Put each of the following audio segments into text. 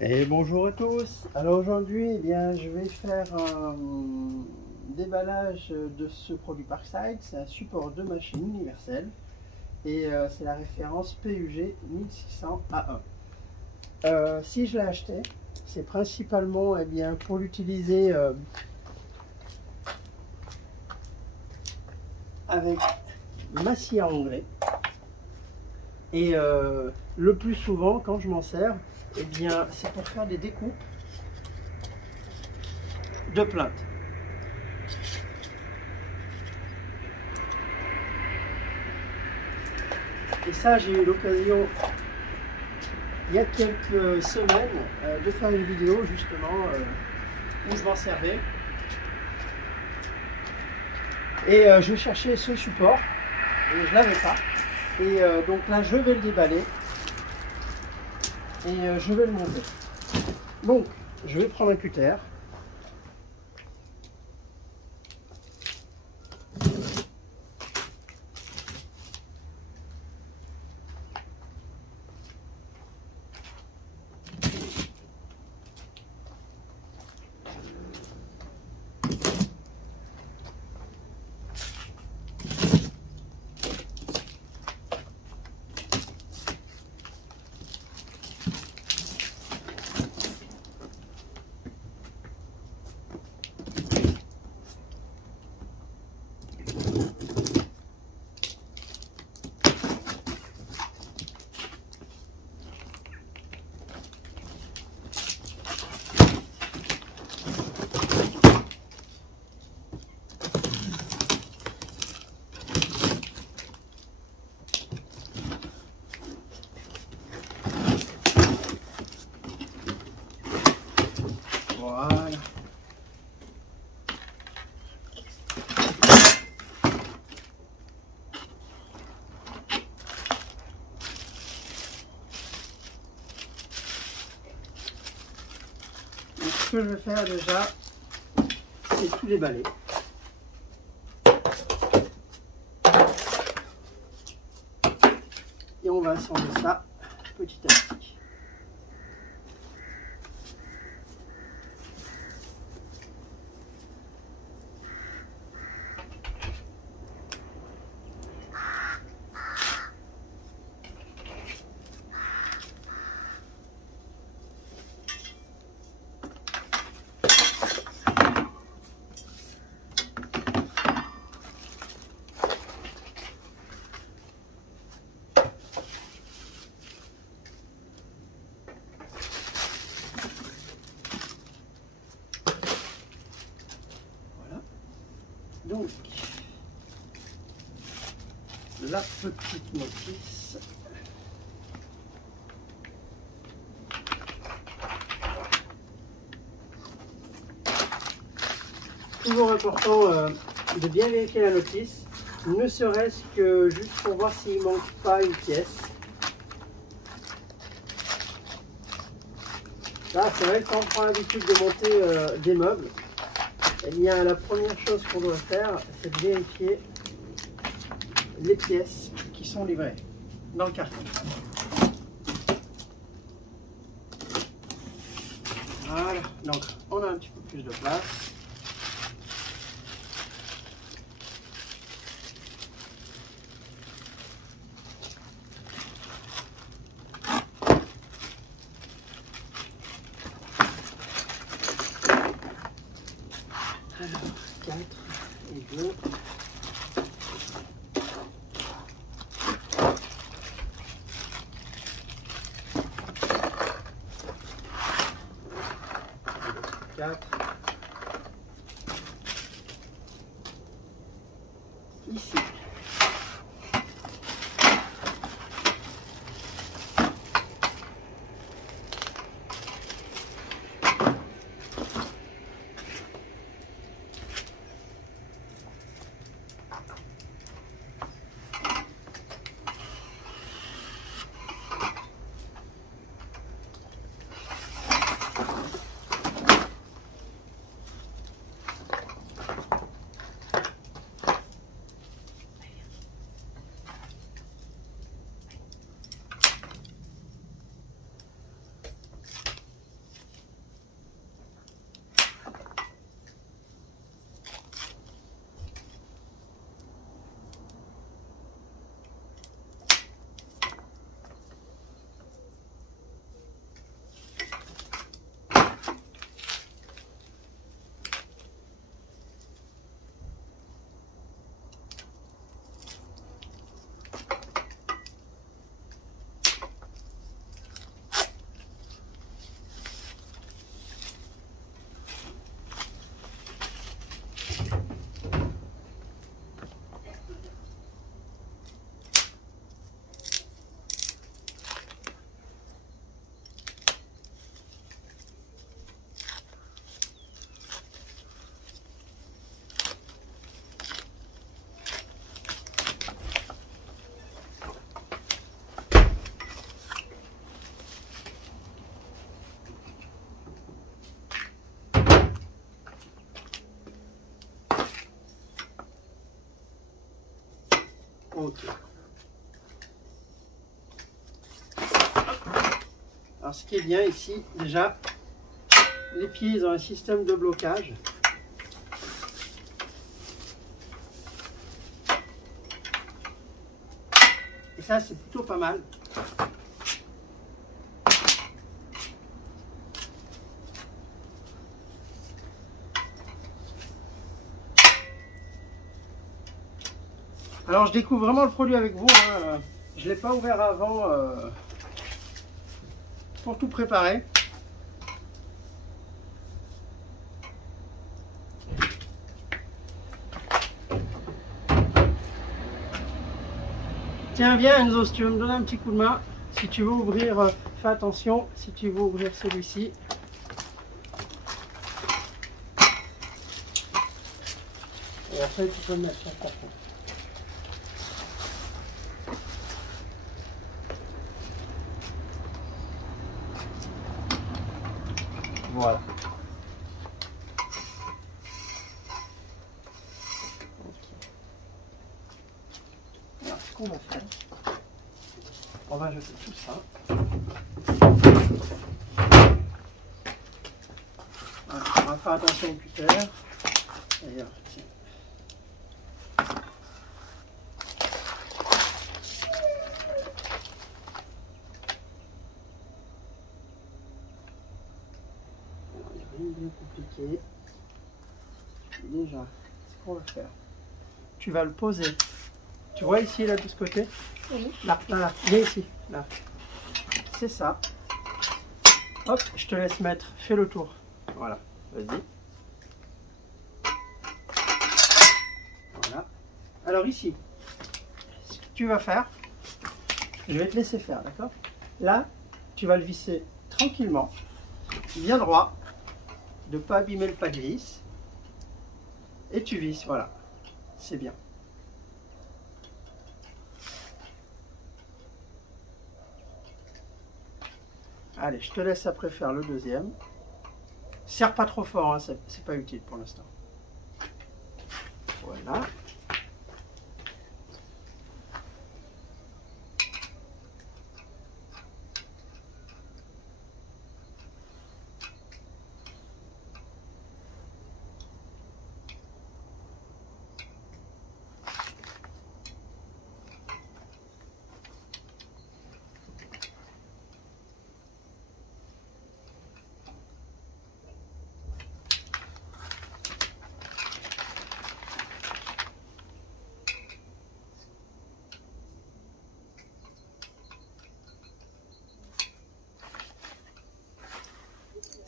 Et bonjour à tous. Alors aujourd'hui, eh bien, je vais faire un déballage de ce produit Parkside. C'est un support de machine universel et c'est la référence PUG 1600A1. Si je l'ai acheté, c'est principalement eh bien, pour l'utiliser avec ma scie à onglet. Et le plus souvent, quand je m'en sers, eh bien, c'est pour faire des découpes de plaintes. Et ça, j'ai eu l'occasion, il y a quelques semaines, de faire une vidéo justement où je m'en servais. Et je cherchais ce support, et je l'avais pas. Et donc là, je vais le déballer et je vais le monter. Donc, je vais prendre un cutter. Voilà. Donc, ce que je vais faire déjà, c'est tout déballer. Et on va assembler ça petit à petit. Donc, la petite notice. Toujours important de bien vérifier la notice, ne serait-ce que juste pour voir s'il ne manque pas une pièce. Là, c'est vrai que quand on prend l'habitude de monter des meubles, eh bien, la première chose qu'on doit faire, c'est de vérifier les pièces qui sont livrées dans le carton. Voilà, donc on a un petit peu plus de place. Alors, 4 et 2. Ici. Ok. Alors ce qui est bien ici, déjà, les pieds ils ont un système de blocage. Et ça c'est plutôt pas mal. Alors je découvre vraiment le produit avec vous, hein. Je ne l'ai pas ouvert avant pour tout préparer. Tiens, viens Enzo, si tu veux me donner un petit coup de main, si tu veux ouvrir, fais attention, si tu veux ouvrir celui-ci. Et après tu peux le mettre sur le carton. Voilà. Alors, ce qu'on va faire, on va jeter tout ça. Voilà, on va faire attention au cutter. D'ailleurs, tiens. Bien compliqué. Déjà, ce qu'on va faire, tu vas le poser. Tu vois ici, là, de ce côté? Oui. Là, là, là, viens ici, là. C'est ça. Hop, je te laisse mettre. Fais le tour. Voilà, vas-y. Voilà. Alors ici, ce que tu vas faire, je vais te laisser faire, d'accord? Là, tu vas le visser tranquillement, bien droit, de ne pas abîmer le pas de vis. Et tu visses, voilà. C'est bien. Allez, je te laisse après faire le deuxième. Serre pas trop fort, hein, c'est pas utile pour l'instant. Voilà.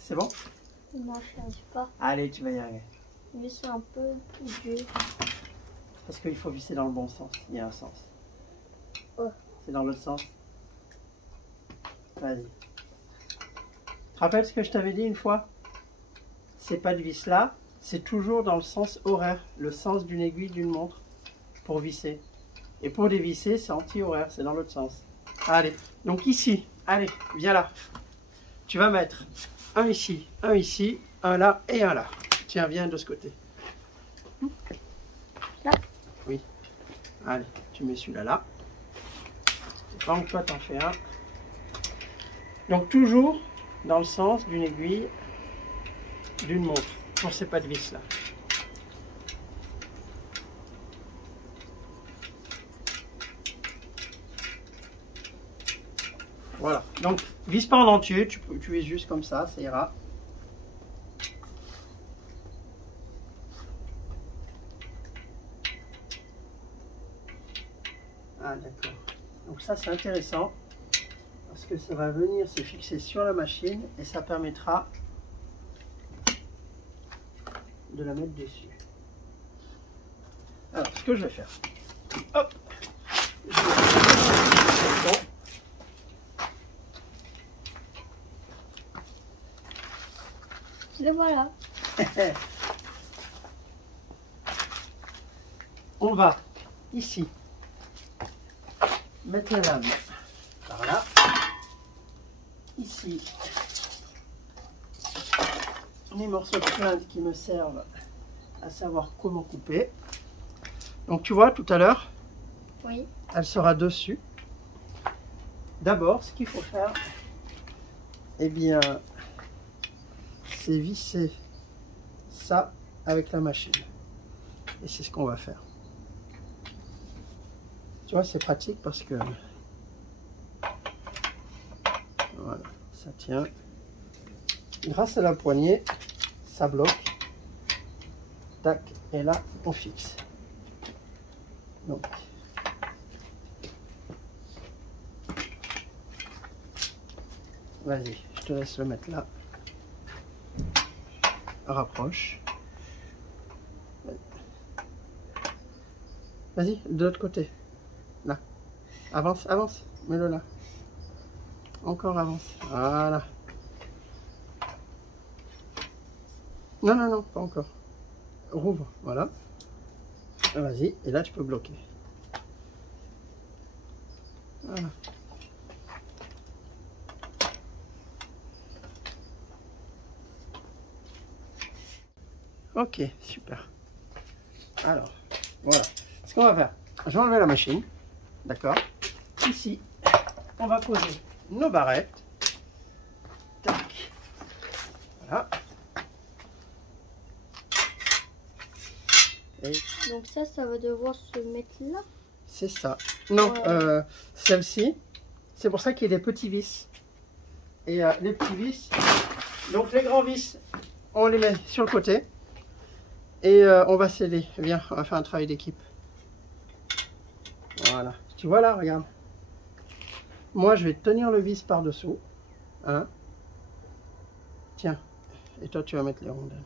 C'est bon? Non, je n'arrive pas. Allez, tu vas y arriver. Mais c'est un peu plus dur. Parce qu'il faut visser dans le bon sens. Il y a un sens. Oh. C'est dans l'autre sens. Vas-y. Tu te rappelles ce que je t'avais dit une fois? Ces pas de vis là, c'est toujours dans le sens horaire. Le sens d'une aiguille d'une montre pour visser. Et pour dévisser, c'est anti-horaire. C'est dans l'autre sens. Allez. Donc ici. Allez, viens là. Tu vas mettre un ici, un là et un là. Tiens, viens de ce côté. Là. Oui. Allez, tu mets celui-là là. Donc toi, t'en fais un. Donc toujours dans le sens d'une aiguille d'une montre pour ces pas de vis là. Voilà. Donc vise pas en entier, tu vises juste comme ça ira. Ah d'accord. Donc ça c'est intéressant parce que ça va venir se fixer sur la machine et ça permettra de la mettre dessus. Alors ce que je vais faire, hop, je vais... Le voilà. On va ici mettre la lame par là. Ici, les morceaux de plainte qui me servent à savoir comment couper. Donc tu vois tout à l'heure, Oui. Elle sera dessus. D'abord, ce qu'il faut faire, eh bien, c'est visser ça avec la machine. Et c'est ce qu'on va faire. Tu vois, c'est pratique parce que voilà, ça tient. Grâce à la poignée, ça bloque. Tac, et là, on fixe. Donc, vas-y, je te laisse le mettre là. Rapproche. Vas-y, de l'autre côté. Là. Avance, avance. Mets-le là. Encore avance. Voilà. Non, non, non, pas encore. Rouvre, voilà. Vas-y, et là tu peux bloquer. Voilà. Ok, super. Alors, voilà. Ce qu'on va faire, je vais enlever la machine. D'accord. Ici, on va poser nos barrettes. Tac. Voilà. Et Donc ça va devoir se mettre là. c'est ça. Non, Ouais. celle-ci, c'est pour ça qu'il y a des petits vis. Et les petits vis, donc les grands vis, on les met sur le côté. Et on va sceller. Viens, on va faire un travail d'équipe. Voilà. Tu vois là, regarde. Moi, je vais tenir le vis par-dessous. Hein. Tiens. Et toi, tu vas mettre les rondelles.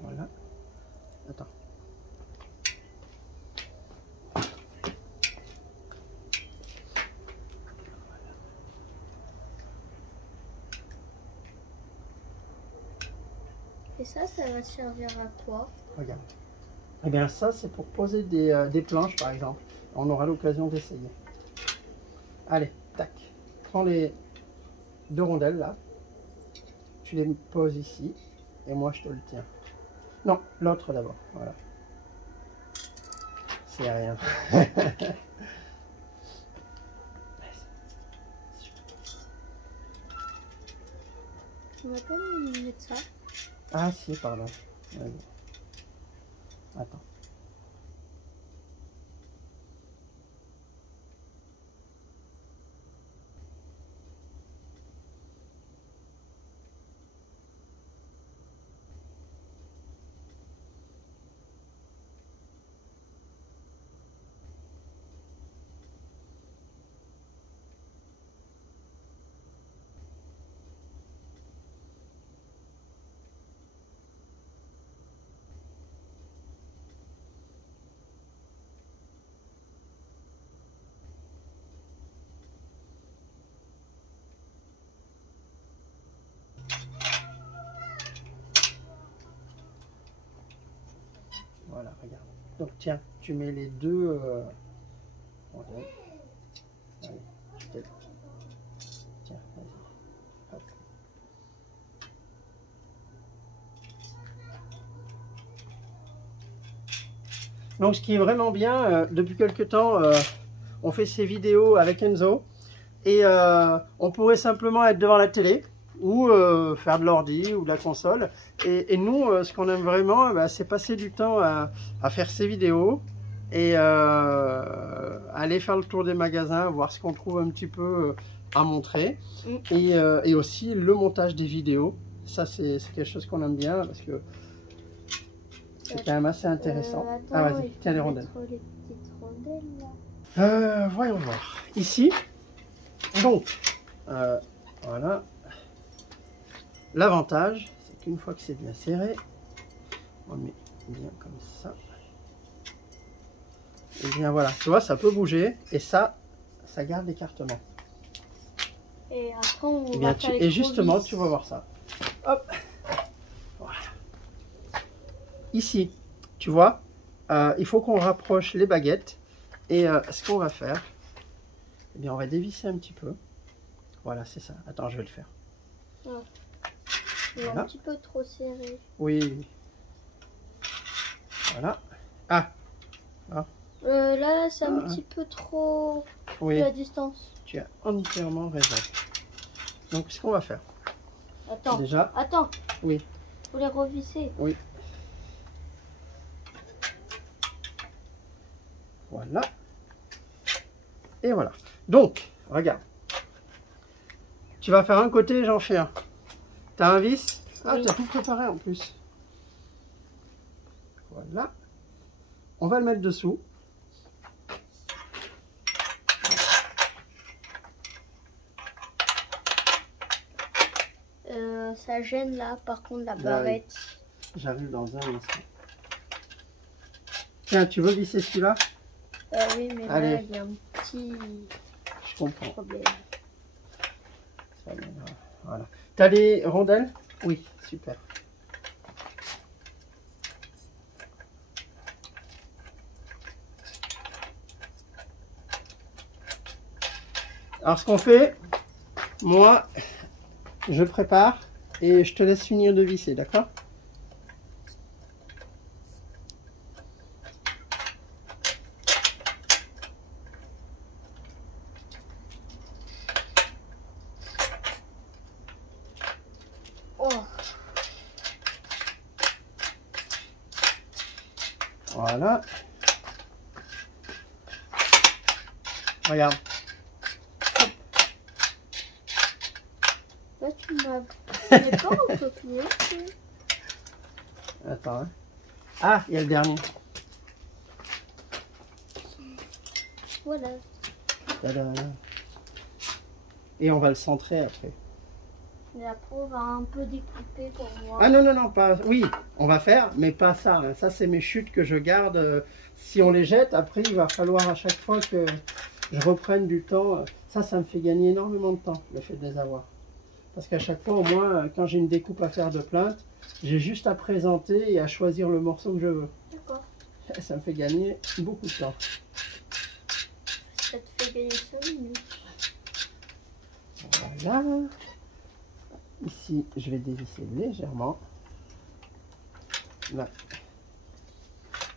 Voilà. Attends. Et ça va te servir à quoi? Regarde. Eh bien, ça, c'est pour poser des planches, par exemple. On aura l'occasion d'essayer. Allez, tac. Prends les deux rondelles, là. Tu les poses ici. Et moi, je te le tiens. Non, l'autre d'abord. Voilà. C'est rien. On va pas me mettre ça. Ah si, pardon. Vas-y. Attends. Voilà, regarde. Donc tiens, tu mets les deux... rondelles. Allez, je t'aide. Tiens, vas-y. Hop. Donc ce qui est vraiment bien, depuis quelques temps, on fait ces vidéos avec Enzo. Et on pourrait simplement être devant la télé ou faire de l'ordi ou de la console. Et nous, ce qu'on aime vraiment, c'est passer du temps à faire ces vidéos et aller faire le tour des magasins, voir ce qu'on trouve un petit peu à montrer. Et aussi le montage des vidéos. Ça, c'est quelque chose qu'on aime bien parce que c'est quand même assez intéressant. Attends, Ah, vas-y, tiens les rondelles. Les petites rondelles là. Voyons voir. Ici, donc, voilà. L'avantage, c'est qu'une fois que c'est bien serré, on met bien comme ça. Et bien voilà, tu vois, ça peut bouger et ça garde l'écartement. Et après, on Et, va faire les et justement, vis. tu vas voir ça. Hop. Voilà. Ici, tu vois, il faut qu'on rapproche les baguettes. Et ce qu'on va faire, eh bien, on va dévisser un petit peu. Voilà, c'est ça. Attends, je vais le faire. Ouais. Il est Voilà. un petit peu trop serré. Oui. Voilà. Ah, Là, c'est un Ah. petit peu trop oui, la distance. tu as entièrement raison. Donc, ce qu'on va faire, Attends, déjà, attends. oui, Faut les revisser. oui. Voilà. Et voilà. Donc, regarde. Tu vas faire un côté, j'en fais un. T'as un vis? Ah, Oui. t'as tout préparé en plus. Voilà. On va le mettre dessous. Ça gêne là, par contre, la Là, barrette. J'arrive dans un instant. Tiens, tu veux visser celui-là? Oui, mais là, Allez. il y a un petit Je comprends. problème. Ça viendra. Voilà. T'as les rondelles? Oui, super. Alors ce qu'on fait, moi, je prépare et je te laisse finir de visser, d'accord? Oh, Voilà. Regarde. là, tu m'as... Tu n'es pas en copier. Attends. Hein. Ah, il y a le dernier. Voilà. Tada. Et on va le centrer après. Et après, on va un peu découper pour voir. Ah non, non, non, pas... Oui, on va faire, mais pas ça. Hein. Ça, c'est mes chutes que je garde. Si on les jette, après, il va falloir à chaque fois que je reprenne du temps. Ça me fait gagner énormément de temps, le fait de les avoir. Parce qu'à chaque fois, au moins, quand j'ai une découpe à faire de plainte, j'ai juste à présenter et à choisir le morceau que je veux. D'accord. Ça me fait gagner beaucoup de temps. Ça te fait gagner 5 minutes. Voilà. Ici, je vais dévisser légèrement. Là.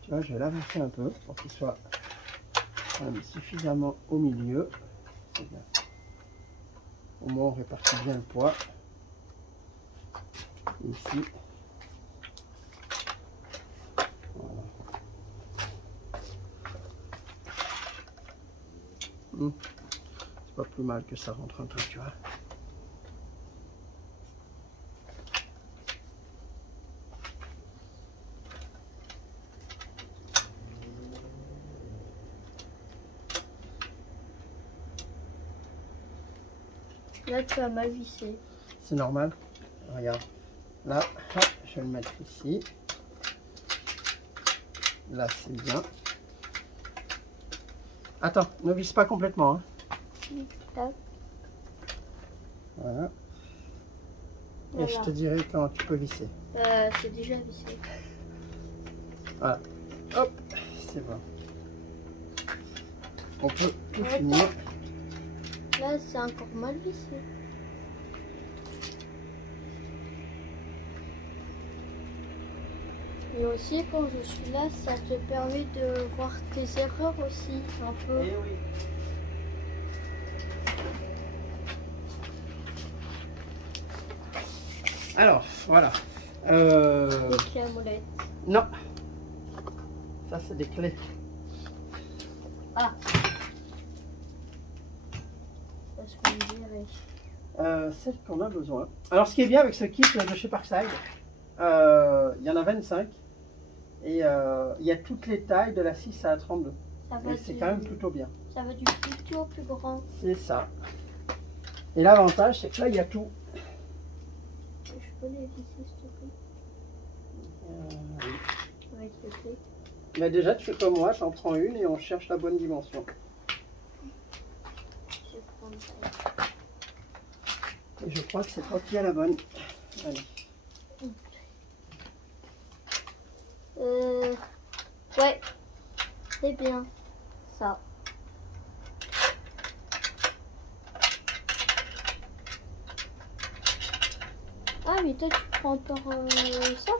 Tu vois, je vais l'avancer un peu pour qu'il soit quand même suffisamment au milieu. C'est bien. Au moins, on répartit bien le poids. Ici. Voilà. C'est pas plus mal que ça rentre un peu, tu vois. Là, tu as mal vissé. C'est normal. Regarde. Là, hop, je vais le mettre ici. Là, c'est bien. Attends, ne visse pas complètement. Hein. Tac. Voilà. Et Voilà. je te dirai quand tu peux visser. C'est déjà vissé. Voilà. Hop, c'est bon. On peut tout Attends. finir. Là, c'est encore mal vissé. Et aussi, quand je suis là, ça te permet de voir tes erreurs aussi, un peu. Eh oui. Alors, voilà. Les clés à molette. Non. Ça, c'est des clés. Ah. Parce qu'on dirait. Celle qu'on a besoin. Alors, ce qui est bien avec ce kit de chez Parkside, il y en a 25. Et il y a toutes les tailles de la 6 à la 32. Ça va Et c'est du- quand même plutôt bien. Ça va du plus petit au plus grand. C'est ça. Et l'avantage, c'est que là, il y a tout. Je peux les visser, s'il te plaît, avec les clés. Mais déjà, tu fais comme moi, t'en prends une et on cherche la bonne dimension. Je vais prendre ça. Et je crois que c'est toi qui as la bonne. Allez. Ouais, c'est bien ça. Ah, mais toi, tu prends encore ça?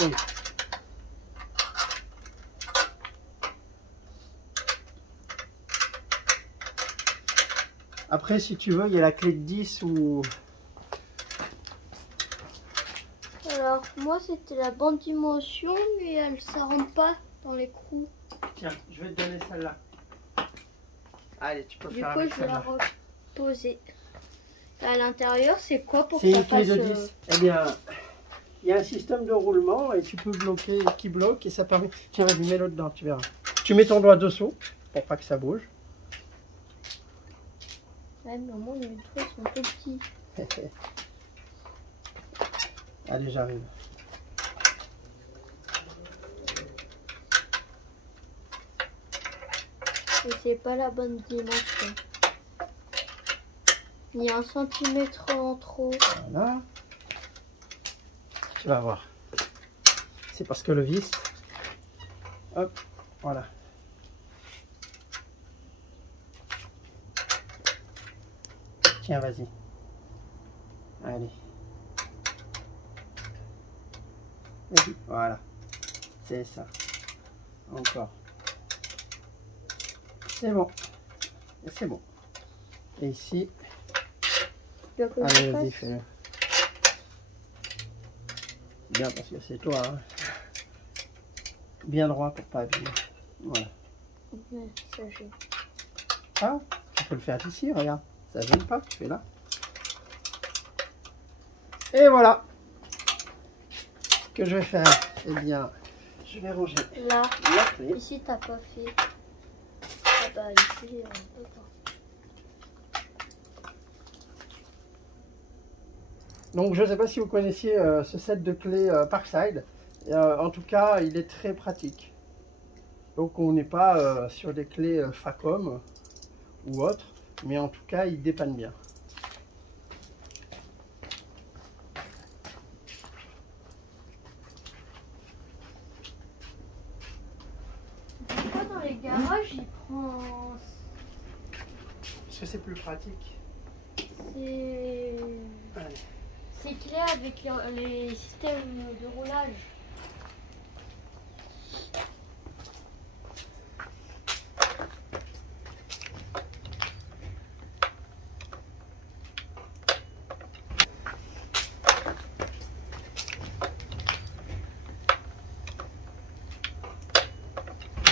Oui. Après, si tu veux, il y a la clé de 10 ou... Alors, moi, c'était la bonne dimension, mais elle, ça rentre pas dans l'écrou. Tiens, je vais te donner celle-là. Allez, tu peux Du faire coup, avec je vais la celle-là. reposer. À l'intérieur, c'est quoi pour que C'est ça une clé fasse... de 10. Eh bien, il y a un système de roulement et tu peux bloquer, qui bloque et ça permet... Tiens, vas-y, mets-le dedans, tu verras. Tu mets ton doigt dessous pour pas que ça bouge. Ouais, mais au moins, les doigts sont tout petits. Allez, j'arrive. Et c'est pas la bonne dimension. Il y a 1 centimètre en trop. Voilà. Tu vas voir. C'est parce que le vis... Hop, voilà. Tiens, vas-y. Allez. Vas-y, voilà. C'est ça. Encore. C'est bon. Et c'est bon. Et ici... Tu veux que je Allez, fasse? vas-y, fais-le. Bien, parce que c'est toi. Hein. Bien droit pour pas abîmer. Voilà. Ouais, ça j'ai. Ah, tu peux le faire ici, regarde. Ça gêne pas, tu fais là. Et voilà. Ce que je vais faire, eh bien, je vais ranger Là, la clé. ici, t'as pas fait. Ah bah, ici, d'accord. Donc, je ne sais pas si vous connaissiez ce set de clés Parkside. En tout cas, il est très pratique. Donc, on n'est pas sur des clés Facom ou autres, mais en tout cas, il dépanne bien. Pourquoi dans les garages, il prend. Parce que c'est plus pratique. C'est. Allez. C'est clair avec les systèmes de roulage.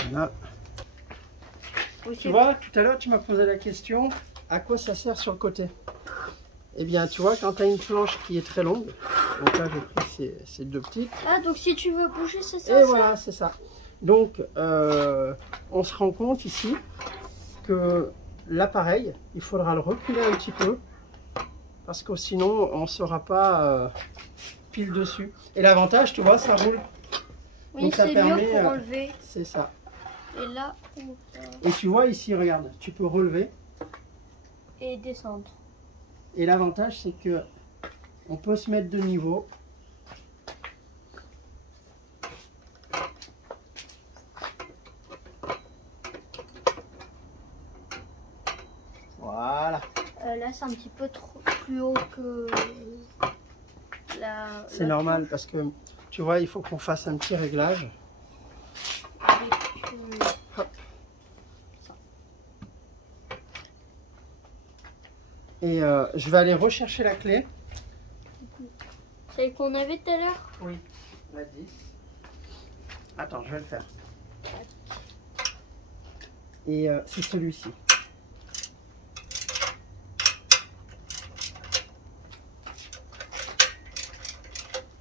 Voilà. Tu vois, tout à l'heure, tu m'as posé la question, à quoi ça sert sur le côté? Eh bien, tu vois, quand tu as une planche qui est très longue, donc là, j'ai pris ces deux petites. Ah, donc si tu veux bouger, c'est ça? Et voilà, c'est ça. Donc, on se rend compte ici que l'appareil, il faudra le reculer un petit peu, parce que sinon, on ne sera pas pile dessus. Et l'avantage, tu vois, ça roule. Oui, donc ça c'est permet, mieux pour enlever. C'est ça. Et là, Et tu vois ici, regarde, tu peux relever. et descendre. Et l'avantage, c'est que on peut se mettre de niveau. Voilà. Là, c'est un petit peu trop plus haut que la. C'est normal parce que tu vois, il faut qu'on fasse un petit réglage. Avec, Hop. Et je vais aller rechercher la clé. celle qu'on avait tout à l'heure. Oui, la 10. Attends, je vais le faire. Et c'est celui-ci.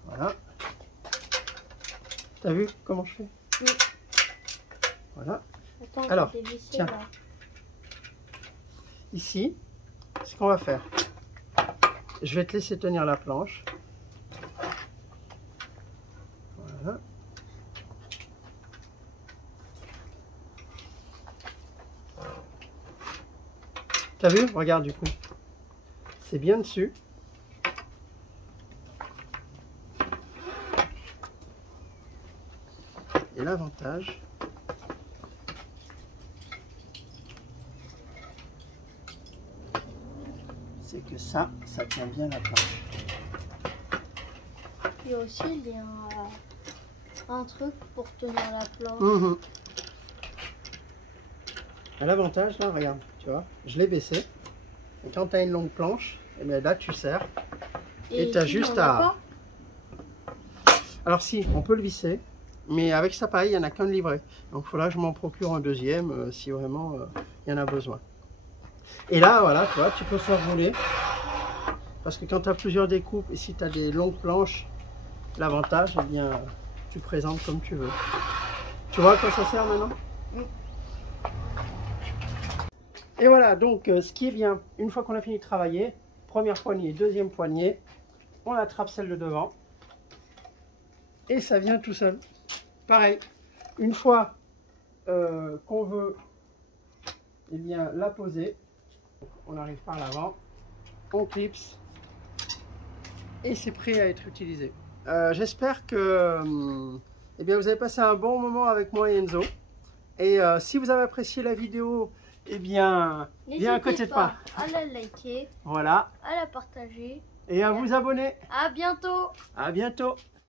Voilà. T'as vu comment je fais? Oui. Voilà. Attends, Alors, je vais visser, tiens. là. Ici, ce qu'on va faire, je vais te laisser tenir la planche. Voilà. T'as vu? Regarde du coup. C'est bien dessus. Et l'avantage, c'est que ça tient bien la planche. il y a aussi un truc pour tenir la planche. Mhm. L'avantage, là, regarde, tu vois, je l'ai baissé. Et quand tu as une longue planche, eh bien, là, tu serres. Et tu as ici, juste on a à... pas. Alors si, on peut le visser. Mais avec ça, pareil, il n'y en a qu'un de livré. Donc il faudra que je m'en procure un deuxième si vraiment il y en a besoin. Et là, voilà, tu vois, tu peux faire rouler. Parce que quand tu as plusieurs découpes et si tu as des longues planches, l'avantage, eh bien, tu présentes comme tu veux. Tu vois à quoi ça sert maintenant? Et voilà, donc ce qui est bien, une fois qu'on a fini de travailler, première poignée, deuxième poignée, on attrape celle de devant. Et ça vient tout seul. Pareil, une fois qu'on veut eh bien, la poser, on arrive par l'avant, on clipse et c'est prêt à être utilisé. J'espère que eh bien, vous avez passé un bon moment avec moi et Enzo. Et si vous avez apprécié la vidéo, eh bien, viens à côté de pas. À la liker, Voilà. à la partager Et à vous abonner. À bientôt. À bientôt.